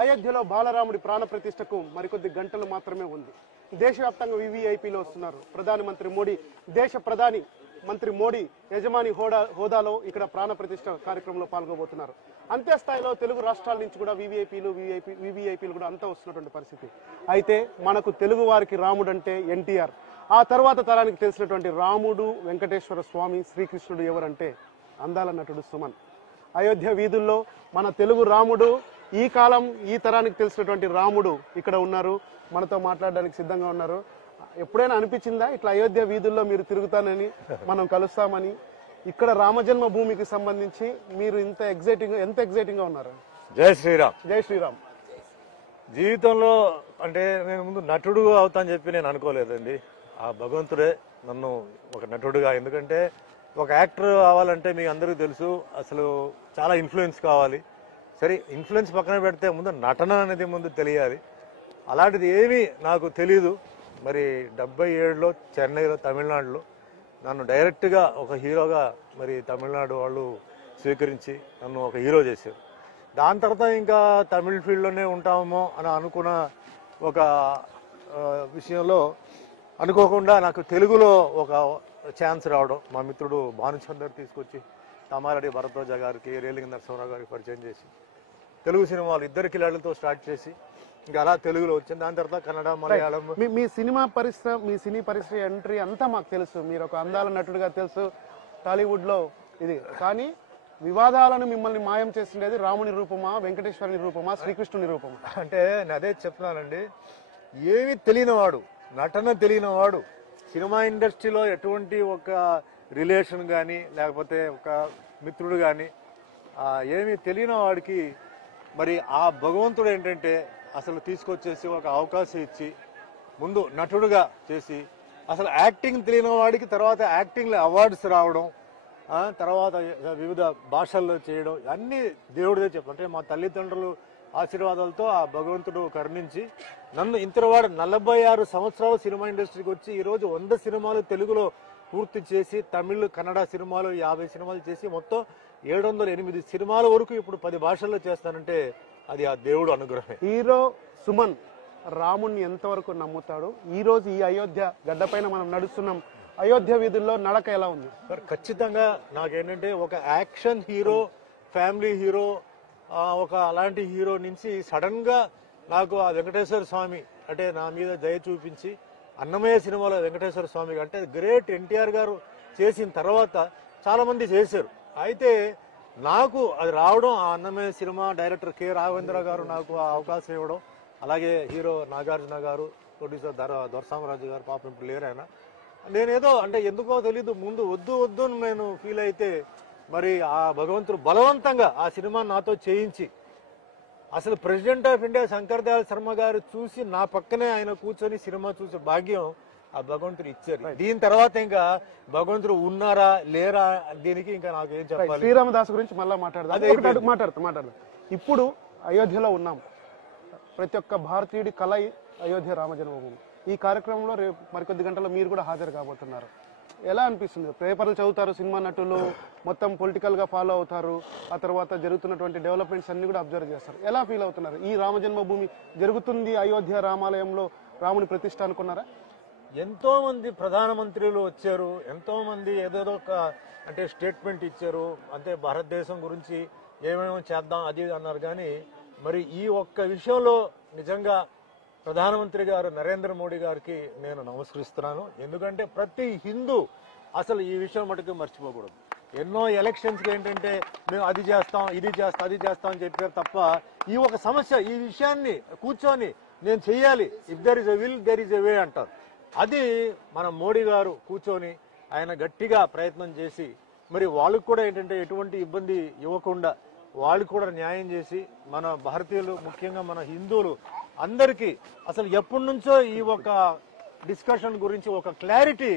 అయోధ్యలో బాలరాముడి ప్రాణ ప్రతిష్టకు మరికొద్ది గంటలు మాత్రమే ఉంది. దేశవ్యాప్తంగా వివిఐపీలు వస్తున్నారు. ప్రధానమంత్రి మోడీ, దేశ ప్రధాని మంత్రి మోడీ యజమాని హోదాలో ఇక్కడ ప్రాణ ప్రతిష్ట కార్యక్రమంలో పాల్గొబోతున్నారు. అంత్యస్థాయిలో తెలుగు రాష్ట్రాల నుంచి కూడా వివిఐపీలు కూడా అంతా వస్తున్నటువంటి పరిస్థితి. అయితే మనకు తెలుగు వారికి రాముడు అంటే ఎన్టీఆర్, ఆ తర్వాత తరానికి తెలిసినటువంటి రాముడు, వెంకటేశ్వర స్వామి, శ్రీకృష్ణుడు ఎవరంటే అందాల నటుడు సుమన్. అయోధ్య వీధుల్లో మన తెలుగు రాముడు, ఈ కాలం ఈ తరానికి తెలిసినటువంటి రాముడు ఇక్కడ ఉన్నారు, మనతో మాట్లాడడానికి సిద్ధంగా ఉన్నారు. ఎప్పుడైనా అనిపించిందా ఇట్లా అయోధ్య వీధుల్లో మీరు తిరుగుతానని, మనం కలుస్తామని? ఇక్కడ రామజన్మ భూమికి సంబంధించి మీరు ఎంత ఎగ్జైటింగ్ గా ఉన్నారు? జై శ్రీరామ్. జై శ్రీరామ్. జీవితంలో అంటే నేను ముందు నటుడు అవుతా అని చెప్పి నేను అనుకోలేదండి. ఆ భగవంతుడే నన్ను ఒక నటుడుగా, ఎందుకంటే ఒక యాక్టర్ అవ్వాలంటే మీకు అందరికీ తెలుసు అసలు చాలా ఇన్ఫ్లుయెన్స్ కావాలి. సరే, ఇన్ఫ్లుయెన్స్ పక్కన పెడితే ముందు నటన అనేది ముందు తెలియాలి. అలాంటిది ఏమీ నాకు తెలీదు. మరి 77లో చెన్నైలో, తమిళనాడులో నన్ను డైరెక్ట్గా ఒక హీరోగా మరి తమిళనాడు వాళ్ళు స్వీకరించి నన్ను ఒక హీరో చేశారు. దాని తర్వాత ఇంకా తమిళ్ ఫీల్డ్లోనే ఉంటామో అని అనుకున్న ఒక విషయంలో అనుకోకుండా నాకు తెలుగులో ఒక ఛాన్స్ రావడం, మా మిత్రుడు భానుచందర్ తీసుకొచ్చి తమారెడ్డి భరద్వాజ గారికి, రేలింగ నరసింహరావు గారికి పరిచయం చేసి తెలుగు సినిమాలు ఇద్దరు కిలాడులతో స్టార్ట్ చేసి ఇంకా అలా తెలుగులో వచ్చింది. దాని తర్వాత కన్నడ, మలయాళం. మీ సినీ పరిశ్రమ ఎంట్రీ అంతా మాకు తెలుసు. మీరు ఒక అందాల నటుడుగా తెలుసు టాలీవుడ్ లో ఇది. కానీ వివాదాలను మిమ్మల్ని మాయం చేసిండేది రాముని రూపమా, వెంకటేశ్వరుని రూపమా, శ్రీకృష్ణుని రూపమా? అంటే నేను అదే చెప్తున్నానండి, ఏమీ తెలియనివాడు, నటన తెలియనివాడు, సినిమా ఇండస్ట్రీలో ఎటువంటి ఒక రిలేషన్ కానీ లేకపోతే ఒక మిత్రుడు కానీ ఏమీ తెలియని వాడికి మరి ఆ భగవంతుడు ఏంటంటే అసలు తీసుకొచ్చేసి ఒక అవకాశం ఇచ్చి ముందు నటుడుగా చేసి, అసలు యాక్టింగ్ తెలియని వాడికి తర్వాత యాక్టింగ్లో అవార్డ్స్ రావడం, తర్వాత వివిధ భాషల్లో చేయడం, అన్నీ దేవుడిదే చెప్పు. అంటే మా తల్లిదండ్రులు ఆశీర్వాదాలతో ఆ భగవంతుడు కరుణించి నన్ను ఇంతవాడు 46 సంవత్సరాలు సినిమా ఇండస్ట్రీకి వచ్చి ఈరోజు 100 సినిమాలు తెలుగులో పూర్తి చేసి, తమిళ్, కన్నడ సినిమాలు 50 సినిమాలు చేసి మొత్తం 708 సినిమాల వరకు ఇప్పుడు 10 భాషల్లో చేస్తానంటే అది ఆ దేవుడు అనుగ్రహమే. హీరో సుమన్ రాముణ్ణి ఎంతవరకు నమ్ముతాడు? ఈ రోజు ఈ అయోధ్య గడ్డపైన మనం నడుస్తున్నాం, అయోధ్య వీధుల్లో నడక ఎలా ఉంది? ఖచ్చితంగా నాకేంటంటే ఒక యాక్షన్ హీరో, ఫ్యామిలీ హీరో, ఒక అలాంటి హీరో నుంచి సడన్ గా నాకు ఆ వెంకటేశ్వర స్వామి అంటే నా మీద దయ చూపించి, అన్నమయ్య సినిమాలో వెంకటేశ్వర స్వామి అంటే గ్రేట్ ఎన్టీఆర్ గారు చేసిన తర్వాత చాలా మంది చేశారు. అయితే నాకు అది రావడం, ఆ Annamayya cinema director K Raghavendra గారు నాకు ఆ అవకాశం ఇవ్వడం, అలాగే హీరో నాగార్జున గారు, ప్రొడ్యూసర్ దొరసామరాజు గారు, పాపం ఇప్పుడు లేరు ఆయన. నేనేదో అంటే ఎందుకో తెలీదు, ముందు వద్దు నేను ఫీల్ అయితే మరి ఆ భగవంతుడు బలవంతంగా ఆ సినిమా నాతో చేయించి, అసలు president of India Shankar Dayal Sharma గారు చూసి నా పక్కనే ఆయన కూర్చొని సినిమా చూసే భాగ్యం ఆ భగవంతుడు ఇచ్చారు. దీని తర్వాత ఇంకా భగవంతుడు ఉన్నారా లేరా దీనికి ఇంకా నాకు ఏం చెప్పాలి. శ్రీరామదాస్ గురించి మళ్ళీ మాట్లాడదాం. ఇప్పుడు అయోధ్యలో ఉన్నాం. ప్రతి ఒక్క భారతీయుడి కళ అయోధ్య రామ జన్మభూమి. ఈ కార్యక్రమంలో రేపు మరికొద్ది గంటల్లో మీరు కూడా హాజరు కాబోతున్నారు. ఎలా అనిపిస్తుంది? పేపర్లు చదువుతారు, సినిమా నటులు మొత్తం పొలిటికల్ గా ఫాలో అవుతారు, ఆ తర్వాత జరుగుతున్నటువంటి డెవలప్మెంట్స్ అన్ని కూడా అబ్జర్వ్ చేస్తారు. ఎలా ఫీల్ అవుతున్నారు? ఈ రామ జన్మభూమి జరుగుతుంది, అయోధ్య రామాలయంలో రాముని ప్రతిష్ట అనుకున్నారా? ఎంతో మంది ప్రధానమంత్రులు వచ్చారు, ఎంతో మంది ఏదేదో ఒక అంటే స్టేట్మెంట్ ఇచ్చారు, అంటే భారతదేశం గురించి ఏమేమో చేద్దాం అది అన్నారు. కానీ మరి ఈ ఒక్క విషయంలో నిజంగా ప్రధానమంత్రి గారు నరేంద్ర మోడీ గారికి నేను నమస్కరిస్తున్నాను. ఎందుకంటే ప్రతి హిందూ అసలు ఈ విషయం మటుకు మర్చిపోకూడదు. ఎన్నో ఎలక్షన్స్కి ఏంటంటే మేము అది చేస్తాం, ఇది చేస్తాం, అది చేస్తాం అని చెప్పారు తప్ప ఈ ఒక సమస్య, ఈ విషయాన్ని కూర్చొని నేను చెయ్యాలి, if there is a will there is a way అంటారు. అది మన మోడీ గారు కూర్చొని ఆయన గట్టిగా ప్రయత్నం చేసి మరి వాళ్ళకు కూడా ఏంటంటే ఎటువంటి ఇబ్బంది ఇవ్వకుండా వాళ్ళకు కూడా న్యాయం చేసి మన భారతీయులు, ముఖ్యంగా మన హిందువులు అందరికీ అసలు ఎప్పటి నుంచో ఈ ఒక డిస్కషన్ గురించి ఒక క్లారిటీ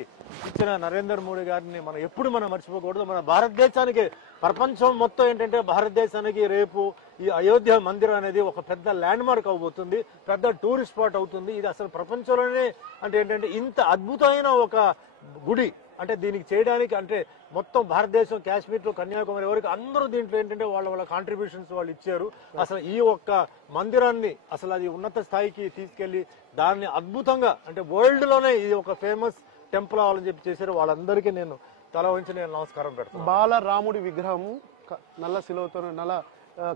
ఇచ్చిన నరేంద్ర మోడీ గారిని మనం మర్చిపోకూడదు. మన భారతదేశానికి, ప్రపంచం మొత్తం ఏంటంటే భారతదేశానికి రేపు ఈ అయోధ్య మందిరం అనేది ఒక పెద్ద ల్యాండ్ మార్క్ అవబోతుంది, పెద్ద టూరిస్ట్ స్పాట్ అవుతుంది. ఇది అసలు ప్రపంచంలోనే అంటే ఏంటంటే ఇంత అద్భుతమైన ఒక గుడి అంటే దీనికి చేయడానికి అంటే మొత్తం భారతదేశం కాశ్మీర్ టు కన్యాకుమారి వరకు అందరూ దీంట్లో ఏంటంటే వాళ్ళ కాంట్రిబ్యూషన్స్ వాళ్ళు ఇచ్చారు. అసలు ఈ ఒక్క మందిరాన్ని అసలు అది ఉన్నత స్థాయికి తీసుకెళ్లి దాన్ని అద్భుతంగా అంటే వరల్డ్ లోనే ఇది ఒక ఫేమస్ టెంపుల్ అవ్వాలని చెప్పి చేశారు. వాళ్ళందరికీ నేను తల వంచి నేను నమస్కారం పెడతాను. బాలరాముడి విగ్రహం నల్ల శిలతో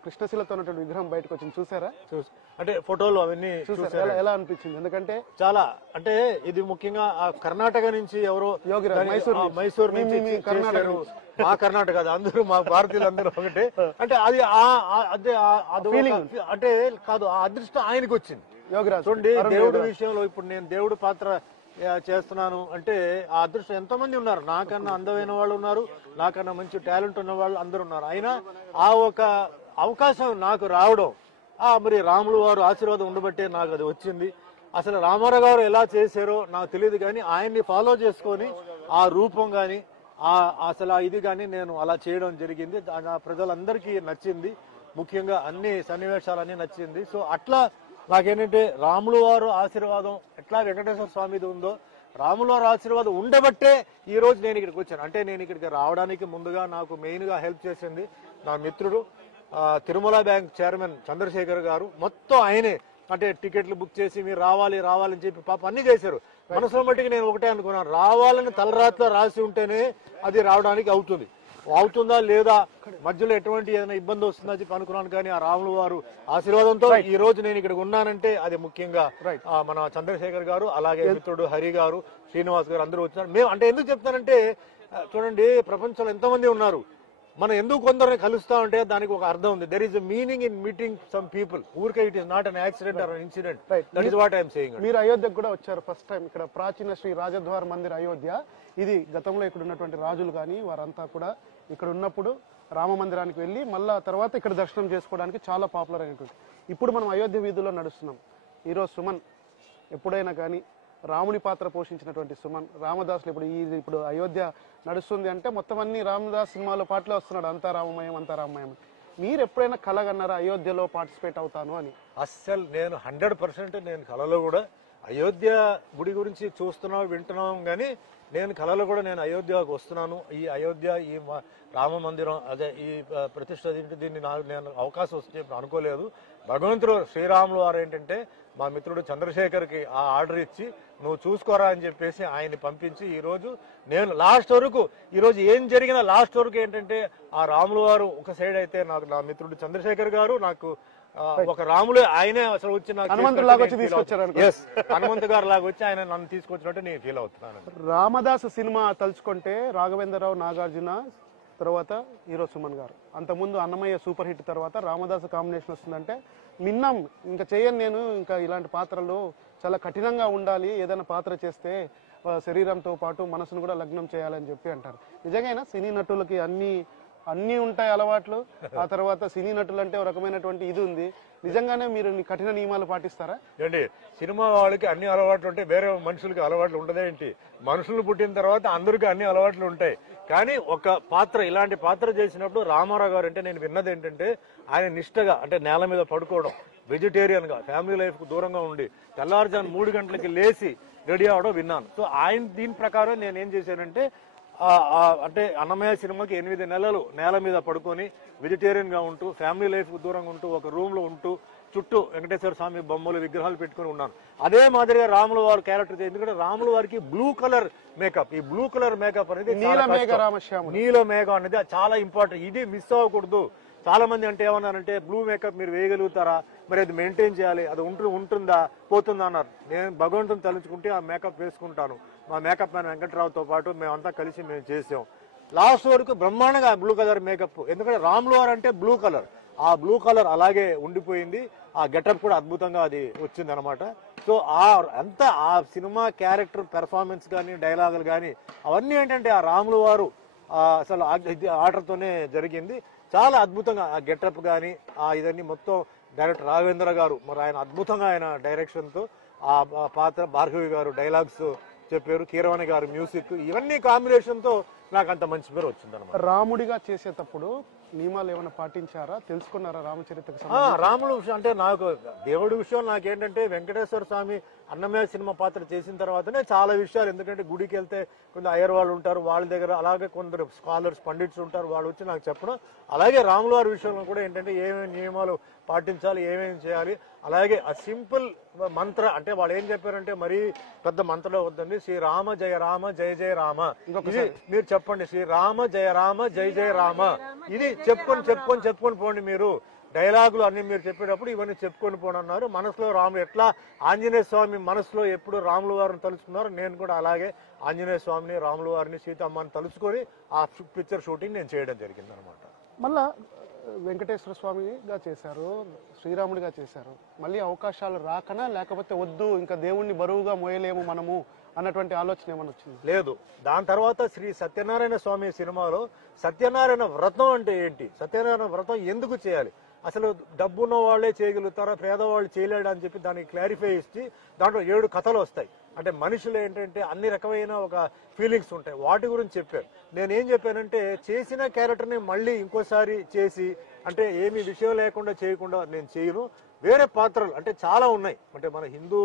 కృష్ణశిలతో ఉన్నటువంటి విగ్రహం బయటకు వచ్చింది, చూసారా? అంటే ఫోటోలు అవన్నీ చూసారా? ఎలా అనిపించింది? ఎందుకంటే చాలా అంటే ఇది ముఖ్యంగా కర్ణాటక నుంచి ఎవరో మైసూర్ నుంచి చేశారు. మా కర్ణాటక కాదు, అందరూ మా భారతీయులు అందరూ ఒకటే. అంటే అది అదే అంటే కాదు, ఆ అదృష్టం ఆయనకు వచ్చింది. చూడండి, దేవుడి విషయంలో ఇప్పుడు నేను దేవుడి పాత్ర చేస్తున్నాను అంటే ఆ అదృష్టం ఎంతో మంది ఉన్నారు. నాకన్నా అందమైన వాళ్ళు ఉన్నారు, నాకన్నా మంచి టాలెంట్ ఉన్న వాళ్ళు అందరూ ఉన్నారు. అయినా ఆ ఒక అవకాశం నాకు రావడం మరి రాములు వారు ఆశీర్వాదం ఉండబట్టే నాకు అది వచ్చింది. అసలు రామారావు గారు ఎలా చేశారో నాకు తెలియదు, కానీ ఆయన్ని ఫాలో చేసుకొని ఆ రూపం కానీ అసలు ఇది కానీ నేను అలా చేయడం జరిగింది. ప్రజలందరికీ నచ్చింది, ముఖ్యంగా అన్ని సన్నివేశాలన్నీ నచ్చింది. సో అట్లా నాకేంటంటే రాములు వారు ఆశీర్వాదం ఎట్లా వెంకటేశ్వర స్వామిది ఉందో రాముల వారి ఆశీర్వాదం ఉండబట్టే ఈ రోజు నేను ఇక్కడికి వచ్చాను. అంటే నేను ఇక్కడికి రావడానికి ముందుగా నాకు మెయిన్ గా హెల్ప్ చేసింది నా మిత్రుడు తిరుమల బ్యాంక్ చైర్మన్ చంద్రశేఖర్ గారు. మొత్తం ఆయనే అంటే టికెట్లు బుక్ చేసి మీరు రావాలి రావాలని చెప్పి పాప అన్ని చేశారు. మనసులో మట్టికి నేను ఒకటే అనుకున్నాను, రావాలని తలరాత్రిలో రాసి ఉంటేనే అది రావడానికి అవుతుందా లేదా, మధ్యలో ఎటువంటి ఏదైనా ఇబ్బంది వస్తుందా చెప్పి అనుకున్నాను. కానీ ఆ రాములు వారు ఆశీర్వాదంతో ఈ రోజు నేను ఇక్కడ ఉన్నానంటే అది ముఖ్యంగా మన చంద్రశేఖర్ గారు, అలాగే మిత్రుడు హరి గారు, శ్రీనివాస్ గారు అందరూ వచ్చారు. మేము అంటే ఎందుకు చెప్తానంటే చూడండి, ప్రపంచంలో ఎంతమంది ఉన్నారు, మనం ఎందుకు కొందరిని కలుస్తా ఉంటే దానికి ఒక అర్థం ఉంది. There is a meaning in meeting some people. ఊరికే it is not an accident or incident. That is what I'm saying. మీరు అయోధ్యకు కూడా వచ్చారు ఫస్ట్ టైం. ఇక్కడ ప్రాచీన శ్రీ రాజద్వార మందిర్ అయోధ్య. ఇది గతంలో ఇక్కడ ఉన్నటువంటి రాజులు కానీ వారంతా కూడా ఇక్కడ ఉన్నప్పుడు రామ మందిరానికి వెళ్ళి మళ్ళా తర్వాత ఇక్కడ దర్శనం చేసుకోవడానికి చాలా పాపులర్ అయినటువంటి. ఇప్పుడు మనం అయోధ్య వీధుల్లో నడుస్తున్నాం. ఈరోజు సుమన్ ఎప్పుడైనా కానీ రాముని పాత్ర పోషించినటువంటి సుమన్ రామదాసులు ఇప్పుడు అయోధ్య నడుస్తుంది అంటే మొత్తం అన్ని రామదాస్ సినిమాలో పాటలే వస్తున్నాడు, అంతా రామమయం అంతా రామమయం. మీరు ఎప్పుడైనా కలగన్నారా అయోధ్యలో పార్టిసిపేట్ అవుతాను అని? అస్సలు నేను 100% నేను కళలో కూడా అయోధ్య గుడి గురించి చూస్తున్నాం వింటున్నాం, కానీ నేను కళలో కూడా నేను అయోధ్యకు వస్తున్నాను. ఈ అయోధ్య ఈ రామ మందిరం అదే ఈ ప్రతిష్ట దీన్ని నేను అవకాశం వస్తే అనుకోలేదు. భగవంతుడు శ్రీరాములు వారు ఏంటంటే మా మిత్రుడు చంద్రశేఖర్కి ఆ ఆర్డర్ ఇచ్చి నువ్వు చూసుకోరా అని చెప్పేసి ఆయన్ని పంపించి ఈ రోజు నేను లాస్ట్ వరకు ఈ రోజు ఏం జరిగినా లాస్ట్ వరకు ఏంటంటే ఆ రాములు వారు ఒక సైడ్ అయితే నాకు నా మిత్రుడు చంద్రశేఖర్ గారు నాకు ఒక రాములు ఆయనే అసలు వచ్చి నాకు హనుమంతు గారు లాగా వచ్చి ఆయన నన్ను తీసుకొచ్చినట్టు నేను ఫీల్ అవుతున్నాను. రామదాసు సినిమా తలుచుకుంటే రాఘవేంద్రరావు, నాగార్జున, తర్వాత హీరో సుమన్ గారు. అంతకుముందు అన్నమయ్య సూపర్ హిట్ తర్వాత రామదాసు కాంబినేషన్ వస్తుందంటే మిన్నం ఇంకా చేయను నేను, ఇంకా ఇలాంటి పాత్రలు చాలా కఠినంగా ఉండాలి, ఏదైనా పాత్ర చేస్తే శరీరంతో పాటు మనసును కూడా లగ్నం చేయాలని చెప్పి అంటారు. నిజంగా సినీ నటులకి అన్ని ఉంటాయి అలవాట్లు. ఆ తర్వాత సినీ నటులు అంటే ఒక రకమైనటువంటి ఇది ఉంది. నిజంగానే మీరు కఠిన నియమాలు పాటిస్తారా? ఏంటి సినిమా వాళ్ళకి అన్ని అలవాట్లు ఉంటాయి, వేరే మనుషులకి అలవాట్లు ఉండదేంటి? మనుషులు పుట్టిన తర్వాత అందరికీ అన్ని అలవాట్లు ఉంటాయి. కానీ ఒక పాత్ర ఇలాంటి పాత్ర చేసినప్పుడు రామారావు గారు అంటే నేను విన్నది ఏంటంటే ఆయన నిష్టగా అంటే నేల మీద పడుకోవడం, వెజిటేరియన్ గా ఫ్యామిలీ లైఫ్ కు దూరంగా ఉండి తెల్లారుజాము 3 గంటలకి లేచి రెడీ అవడం విన్నాను. సో ఆయన దీని ప్రకారం నేను ఏం చేశానంటే అంటే అన్నమయ్య సినిమాకి 8 నెలలు నేల మీద పడుకొని వెజిటేరియన్ గా ఉంటూ ఫ్యామిలీ లైఫ్ కు దూరంగా ఉంటూ ఒక రూమ్ లో ఉంటూ చుట్టూ వెంకటేశ్వర స్వామి బొమ్మలు విగ్రహాలు పెట్టుకుని ఉన్నాను. అదే మాదిరిగా రాముల వారి క్యారెక్టర్, ఎందుకంటే రాముల వారికి బ్లూ కలర్ మేకప్, ఈ బ్లూ కలర్ మేకప్ అనేది నీల మేఘం అనేది చాలా ఇంపార్టెంట్. ఇది మిస్ అవ్వకూడదు. చాలా మంది అంటే ఏమన్నారంటే బ్లూ మేకప్ మీరు వేయగలుగుతారా, మరి అది మెయింటైన్ చేయాలి, అది ఉంటుందా పోతుందా అన్నారు. నేను భగవంతుని తలుచుకుంటే ఆ మేకప్ వేసుకుంటాను. మా మేకప్ మ్యాన్ వెంకటరావుతో పాటు మేమంతా కలిసి మేము చేసాం. లాస్ట్ వరకు బ్రహ్మాండంగా బ్లూ కలర్ మేకప్, ఎందుకంటే రాముల వారు అంటే బ్లూ కలర్, ఆ బ్లూ కలర్ అలాగే ఉండిపోయింది. ఆ గెటప్ కూడా అద్భుతంగా అది వచ్చింది అనమాట. సో ఆ సినిమా క్యారెక్టర్ పెర్ఫార్మెన్స్ కానీ డైలాగులు కానీ అవన్నీ ఏంటంటే ఆ రాముల వారు అసలు ఆర్డర్తోనే జరిగింది. చాలా అద్భుతంగా ఆ గెటప్ కానీ ఇదన్నీ మొత్తం డైరెక్టర్ రాఘవేంద్ర గారు మరి ఆయన అద్భుతంగా ఆయన డైరెక్షన్తో ఆ పాత్ర, భార్గవి గారు డైలాగ్స్ చెప్పారు, కీరవాణి గారు మ్యూజిక్, ఇవన్నీ కాంబినేషన్తో నాకు అంత మంచి పేరు వచ్చింది అనమాట. రాముడిగా చేసేటప్పుడు నియమాలు ఏమైనా పాటించారా, తెలుసుకున్నారా రామచరిత్రకు రాముల విషయం అంటే నాకు దేవుడి విషయం నాకేంటంటే వెంకటేశ్వర స్వామి అన్నమయ్య సినిమా పాత్ర చేసిన తర్వాతనే చాలా విషయాలు, ఎందుకంటే గుడికి వెళ్తే కొంచెం అయ్యర్ వాళ్ళు ఉంటారు వాళ్ళ దగ్గర, అలాగే కొందరు స్కాలర్స్ పండిట్స్ ఉంటారు, వాళ్ళు వచ్చి నాకు చెప్పడం. అలాగే రాముల వారి విషయంలో కూడా ఏంటంటే ఏమేమి నియమాలు పాటించాలి, ఏమేమి చేయాలి, అలాగే ఆ సింపుల్ మంత్ర అంటే వాళ్ళు ఏం చెప్పారంటే మరీ పెద్ద మంత్రం వద్దండి, శ్రీరామ జయ రామ జయ జయ రామ, ఇది మీరు చెప్పండి, శ్రీరామ జయ రామ జయ జయ రామ, ఇది చెప్పుకొని పోండి. మీరు డైలాగులు అన్ని మీరు చెప్పేటప్పుడు ఇవన్నీ చెప్పుకొని పోండి అన్నారు. మనసులో రాముడు ఎట్లా ఆంజనేయ స్వామి మనసులో ఎప్పుడు రాముల వారిని తలుచుకున్నారు, నేను కూడా అలాగే ఆంజనేయ స్వామిని, రాముల వారిని, సీతమ్మని తలుచుకొని ఆ పిక్చర్ షూటింగ్ నేను చేయడం జరిగింది అనమాట. మళ్ళా వెంకటేశ్వర స్వామిగా చేశారు, శ్రీరాముడిగా చేశారు, మళ్ళీ అవకాశాలు రాకనా లేకపోతే వద్దు ఇంకా దేవుణ్ణి బరువుగా మోయలేము మనము అన్నటువంటి ఆలోచన ఏమన్నా వచ్చింది? లేదు. దాని తర్వాత శ్రీ సత్యనారాయణ స్వామి సినిమాలో సత్యనారాయణ వ్రతం అంటే ఏంటి, సత్యనారాయణ వ్రతం ఎందుకు చేయాలి, అసలు డబ్బున్న వాళ్ళే చేయగలుగుతారా, పేదవాళ్ళు చేయలేడు అని చెప్పి దానికి క్లారిఫై ఇచ్చి దాంట్లో 7 కథలు వస్తాయి. అంటే మనుషులు ఏంటంటే అన్ని రకమైన ఒక ఫీలింగ్స్ ఉంటాయి, వాటి గురించి చెప్పాను. నేనేం చెప్పానంటే చేసిన క్యారెక్టర్ని మళ్ళీ ఇంకోసారి చేసి అంటే ఏమి విషయం లేకుండా చేయకుండా నేను చేయను. వేరే పాత్రలు అంటే చాలా ఉన్నాయి, అంటే మన హిందూ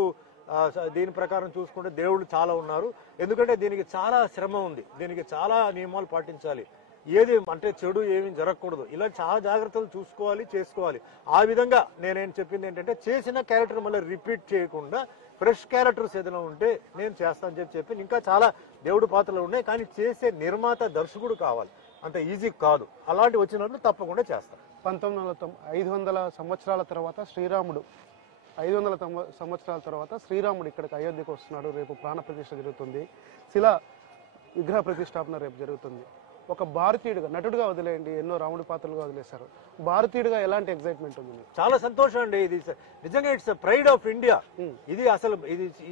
దీని ప్రకారం చూసుకుంటే దేవుళ్ళు చాలా ఉన్నారు, ఎందుకంటే దీనికి చాలా శ్రమ ఉంది, దీనికి చాలా నియమాలు పాటించాలి, ఏది అంటే చెడు ఏమి జరగకూడదు, ఇలా చాలా జాగ్రత్తలు చూసుకోవాలి, చేసుకోవాలి. ఆ విధంగా నేనేం చెప్పింది ఏంటంటే చేసిన క్యారెక్టర్ మళ్ళీ రిపీట్ చేయకుండా ఫ్రెష్ క్యారెక్టర్స్ ఏదైనా ఉంటే నేను చేస్తానని చెప్పి ఇంకా చాలా దేవుడి పాత్రలు ఉన్నాయి, కానీ చేసే నిర్మాత దర్శకుడు కావాలి, అంత ఈజీ కాదు. అలాంటి వచ్చినట్లు తప్పకుండా చేస్తాను. 500 సంవత్సరాల తర్వాత శ్రీరాముడు 500 సంవత్సరాల తర్వాత శ్రీరాముడు ఇక్కడికి అయోధ్యకు వస్తున్నాడు. రేపు ప్రాణ ప్రతిష్ఠ జరుగుతుంది, శిలా విగ్రహ ప్రతిష్టాపన రేపు జరుగుతుంది. ఒక భారతీయుడిగా, నటుడిగా వదిలేయండి, ఎన్నో రాముడి పాత్రలుగా వదిలేశారు, భారతీయుడిగా ఎలాంటి ఎక్సైట్మెంట్ ఉంది? చాలా సంతోషం అండి, ఇది నిజంగా ఇట్స్ ప్రైడ్ ఆఫ్ ఇండియా. ఇది అసలు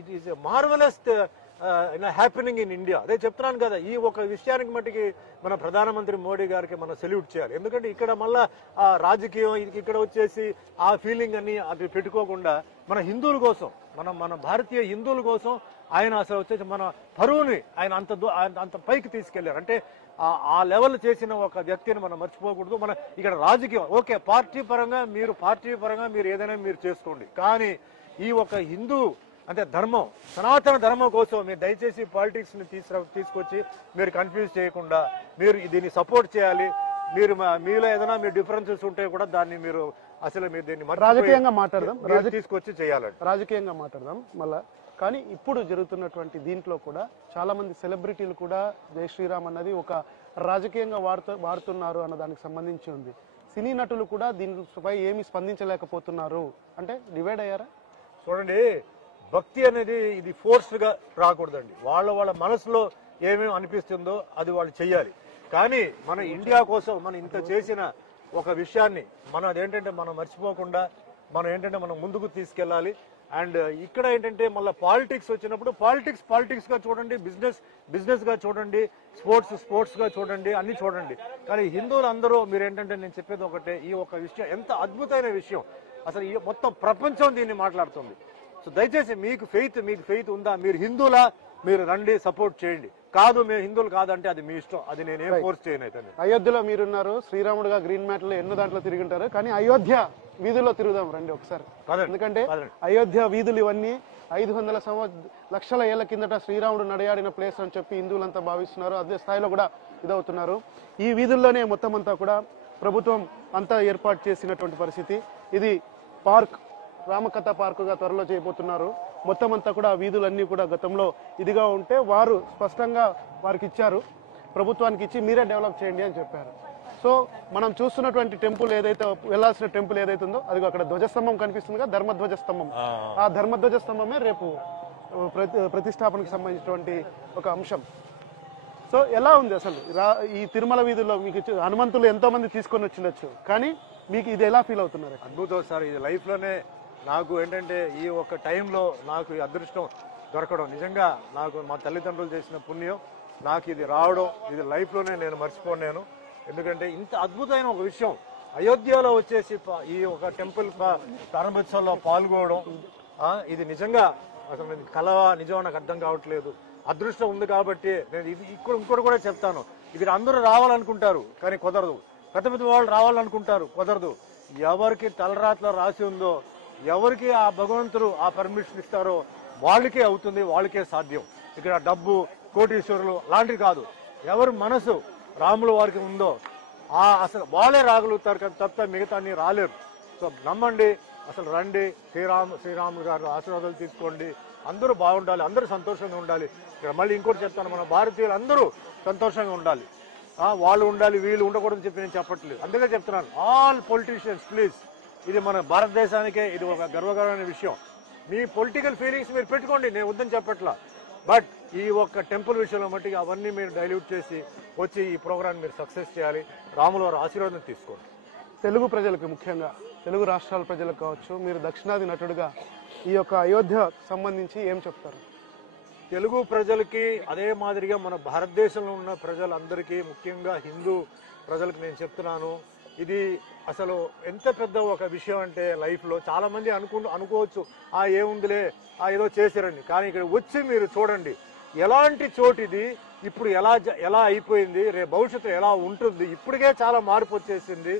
it is marvellous happening in India. అదే చెప్తున్నాను కదా, ఈ ఒక విషయానికి మట్టికి మన ప్రధానమంత్రి మోడీ గారికి మనం సెల్యూట్ చేయాలి. ఎందుకంటే ఇక్కడ మళ్ళా రాజకీయం ఇక్కడ వచ్చేసి ఆ ఫీలింగ్ అన్ని అది పెట్టుకోకుండా మన హిందువుల కోసం, మన భారతీయ హిందువుల కోసం ఆయన అసలు వచ్చేసి మన పరువుని ఆయన అంత పైకి తీసుకెళ్లారు. అంటే ఆ లెవెల్ చేసిన ఒక వ్యక్తిని మనం మర్చిపోకూడదు. మన ఇక్కడ రాజకీయం ఓకే, పార్టీ పరంగా మీరు ఏదైనా మీరు చేసుకోండి, కానీ ఈ ఒక హిందూ అంటే ధర్మం, సనాతన ధర్మం కోసం మీరు దయచేసి పాలిటిక్స్ ని తీసుకొచ్చి మీరు కన్ఫ్యూజ్ చేయకుండా మీరు దీన్ని సపోర్ట్ చేయాలి. మీలో ఏదైనా మీరు డిఫరెన్సెస్ ఉంటే కూడా దాన్ని మీరు అసలు మీరు దీన్ని రాజకీయంగా మాట్లాడదాం, తీసుకొచ్చి చేయాలండి, రాజకీయంగా మాట్లాడదాం మళ్ళా. కానీ ఇప్పుడు జరుగుతున్నటువంటి దీంట్లో కూడా చాలా మంది సెలబ్రిటీలు కూడా జై శ్రీరామ్ అన్నది ఒక రాజకీయంగా వాడుతున్నారు అన్న దానికి సంబంధించి ఉంది. సినీ నటులు కూడా దీనిపై ఏమి స్పందించలేకపోతున్నారు, అంటే డివైడ్ అయ్యారా? చూడండి, భక్తి అనేది ఇది ఫోర్స్డ్ గా రాకూడదండి, వాళ్ళ మనసులో ఏమేమి అనిపిస్తుందో అది వాళ్ళు చెయ్యాలి. కానీ మన ఇండియా కోసం మనం ఇంత చేసిన ఒక విషయాన్ని అదేంటంటే మనం మర్చిపోకుండా మనం ముందుకు తీసుకెళ్ళాలి. అండ్ ఇక్కడ ఏంటంటే మళ్ళీ పాలిటిక్స్ వచ్చినప్పుడు పాలిటిక్స్ గా చూడండి, బిజినెస్ గా చూడండి, స్పోర్ట్స్ గా చూడండి, అన్ని చూడండి. కానీ హిందువులు అందరూ మీరు ఏంటంటే నేను చెప్పేది ఒకటే, ఈ ఒక విషయం ఎంత అద్భుతమైన విషయం, అసలు ఈ మొత్తం ప్రపంచం దీన్ని మాట్లాడుతుంది. సో దయచేసి మీకు ఫెయిత్ ఉందా, మీరు హిందువులా, మీరు రండి, సపోర్ట్ చేయండి. కాదు మేము హిందువులు కాదంటే అది మీ ఇష్టం, అది నేనేం ఫోర్స్ చేయను. అయితే అయోధ్యలో మీరున్నారు, శ్రీరాముడుగా గ్రీన్ మ్యాట్ లో ఎన్నో దాంట్లో తిరిగింటారు, కానీ అయోధ్య వీధుల్లో తిరుగుదాం రండి ఒకసారి. ఎందుకంటే అయోధ్య వీధులు ఇవన్నీ 500 లక్షల ఏళ్ల కిందట శ్రీరాముడు నడయాడిన ప్లేస్ అని చెప్పి హిందువులంతా భావిస్తున్నారు, అదే స్థాయిలో కూడా ఇదవుతున్నారు. ఈ వీధుల్లోనే మొత్తం అంతా కూడా ప్రభుత్వం అంతా ఏర్పాటు చేసినటువంటి పరిస్థితి. ఇది పార్క్, రామకథ పార్కుగా త్వరలో చేయబోతున్నారు. మొత్తం అంతా కూడా వీధులన్నీ కూడా గతంలో ఇదిగా ఉంటే వారు స్పష్టంగా వారికి ఇచ్చారు, ప్రభుత్వానికి ఇచ్చి మీరే డెవలప్ చేయండి అని చెప్పారు. సో మనం చూస్తున్నటువంటి టెంపుల్ ఏదైతే వెళ్లాల్సిన టెంపుల్ ఏదైతే ఉందో అది అక్కడ ధ్వజస్తంభం కనిపిస్తుందిగా, ధర్మధ్వజ స్తంభం. ఆ ధర్మధ్వజ స్తంభమే రేపు ప్రతిష్టాపనకు సంబంధించినటువంటి ఒక అంశం. సో ఎలా ఉంది అసలు ఈ తిరుమల వీధుల్లో? మీకు హనుమంతులు ఎంతో మంది తీసుకొని వచ్చిండొచ్చు, కానీ మీకు ఇది ఎలా ఫీల్ అవుతున్నారు? అద్భుతం సార్, ఇది లైఫ్ లోనే నాకు ఏంటంటే ఈ ఒక టైంలో నాకు ఈ అదృష్టం దొరకడం నిజంగా నాకు మా తల్లిదండ్రులు చేసిన పుణ్యం. నాకు ఇది రావడం, ఇది లైఫ్ లోనే నేను మర్చిపోను నేను. ఎందుకంటే ఇంత అద్భుతమైన ఒక విషయం అయోధ్యలో వచ్చేసి ఈ ఒక టెంపుల్ ప్రారంభోత్సవంలో పాల్గొనడం, ఇది నిజంగా అసలు కలవా నిజం నాకు అర్థం కావట్లేదు. అదృష్టం ఉంది కాబట్టి నేను ఇది ఇంకోటి కూడా చెప్తాను, ఇక్కడ అందరూ రావాలనుకుంటారు కానీ కుదరదు. పెద్ద పెద్ద వాళ్ళు రావాలనుకుంటారు, కుదరదు. ఎవరికి తలరాత్లో రాసి ఉందో, ఎవరికి ఆ భగవంతుడు ఆ పర్మిషన్ ఇస్తారో వాళ్ళకే అవుతుంది, వాళ్ళకే సాధ్యం. ఇక్కడ డబ్బు, కోటీశ్వరులు లాంటివి కాదు. ఎవరి మనసు రాముల వారికి ఉందో అసలు వాళ్ళే రాగలుగుతారు కదా, తప్ప మిగతా అన్ని రాలేరు. సో నమ్మండి, అసలు రండి, శ్రీరాములు గారు ఆశీర్వాదాలు తీసుకోండి. అందరూ బాగుండాలి, అందరూ సంతోషంగా ఉండాలి. ఇక్కడ మళ్ళీ ఇంకోటి చెప్తాను, మన భారతీయులు అందరూ సంతోషంగా ఉండాలి. వాళ్ళు ఉండాలి, వీళ్ళు ఉండకూడదని చెప్పి నేను చెప్పట్లేదు. అందుకే చెప్తున్నాను, ఆల్ పొలిటీషియన్స్ ప్లీజ్, ఇది మన భారతదేశానికే ఇది ఒక గర్వకరమైన విషయం. మీ పొలిటికల్ ఫీలింగ్స్ మీరు పెట్టుకోండి, నేను వద్దని చెప్పట్లా. బట్ ఈ ఒక్క టెంపుల్ విషయంలో మట్టికి అవన్నీ మీరు డైల్యూట్ చేసి వచ్చి ఈ ప్రోగ్రామ్ మీరు సక్సెస్ చేయాలి. రాముల వారి ఆశీర్వాదం తీసుకోండి. తెలుగు ప్రజలకు, ముఖ్యంగా తెలుగు రాష్ట్రాల ప్రజలకు కావచ్చు, మీరు దక్షిణాది నటుడుగా ఈ యొక్క అయోధ్య సంబంధించి ఏం చెప్తారు? తెలుగు ప్రజలకి అదే మాదిరిగా మన భారతదేశంలో ఉన్న ప్రజలందరికీ, ముఖ్యంగా హిందూ ప్రజలకు నేను చెప్తున్నాను, ఇది అసలు ఎంత పెద్ద ఒక విషయం అంటే లైఫ్లో చాలా మంది అనుకోవచ్చు ఏముందిలే ఏదో చేశారండి. కానీ ఇక్కడ వచ్చి మీరు చూడండి ఎలాంటి చోటు ఇది, ఇప్పుడు ఎలా అయిపోయింది, రేపు భవిష్యత్తు ఎలా ఉంటుంది. ఇప్పటికే చాలా మార్పు వచ్చేసింది.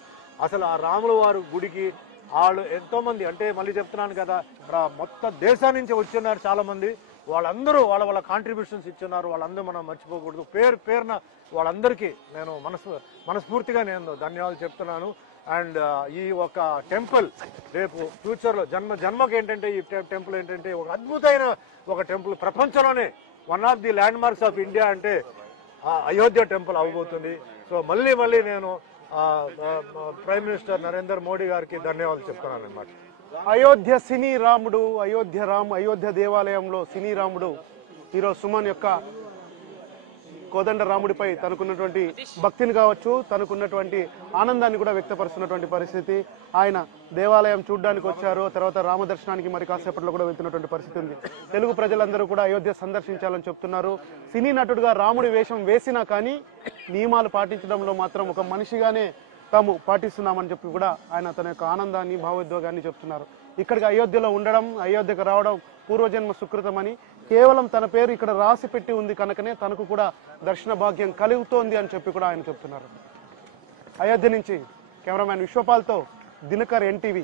అసలు ఆ రాముల వారి గుడికి వాళ్ళు ఎంతో మంది, అంటే మళ్ళీ చెప్తున్నాను కదా, మొత్తం దేశం నుంచి వచ్చిన్నారు చాలా మంది. వాళ్ళందరూ వాళ్ళ కాంట్రిబ్యూషన్స్ ఇచ్చున్నారు. వాళ్ళందరూ మనం మర్చిపోకూడదు. పేరున వాళ్ళందరికీ నేను మనస్ఫూర్తిగా నేను ధన్యవాదాలు చెప్తున్నాను. అండ్ ఈ ఒక టెంపుల్ రేపు ఫ్యూచర్లో జన్మకి ఏంటంటే ఈ టెంపుల్ ఏంటంటే ఒక అద్భుతమైన ఒక టెంపుల్, ప్రపంచంలోనే one of the land marks of India అంటే అయోధ్య టెంపుల్ అవబోతుంది. సో మళ్ళీ నేను ప్రైమ్ మినిస్టర్ నరేంద్ర మోడీ గారికి ధన్యవాదాలు చెప్తున్నాను అన్నమాట. అయోధ్య సినీ రాముడు, అయోధ్య దేవాలయంలో సినీ రాముడు ఈరోజు సుమన్ యొక్క కోదండ రాముడిపై తనకున్నటువంటి భక్తిని కావచ్చు, తనకున్నటువంటి ఆనందాన్ని కూడా వ్యక్తపరుస్తున్నటువంటి పరిస్థితి. ఆయన దేవాలయం చూడడానికి వచ్చారు, తర్వాత రామదర్శనానికి మరి కాసేపట్లో కూడా వెళ్తున్నటువంటి పరిస్థితి ఉంది. తెలుగు ప్రజలందరూ కూడా అయోధ్య సందర్శించాలని చెప్తున్నారు. సినీ నటుడుగా రాముడి వేషం వేసినా కానీ నియమాలు పాటించడంలో మాత్రం ఒక మనిషిగానే తాము పాటిస్తున్నామని చెప్పి కూడా ఆయన తన యొక్క ఆనందాన్ని, భావోద్వేగాన్ని చెప్తున్నారు. ఇక్కడికి అయోధ్యలో ఉండడం, అయోధ్యకు రావడం పూర్వజన్మ సుకృతమని, కేవలం తన పేరు ఇక్కడ రాసి పెట్టి ఉంది కనుకనే తనకు కూడా దర్శన భాగ్యం కలుగుతోంది అని చెప్పి కూడా ఆయన చెప్తున్నారు. అయోధ్య నుంచి కెమెరామ్యాన్ విశ్వపాల్తో దినకర్, NTV.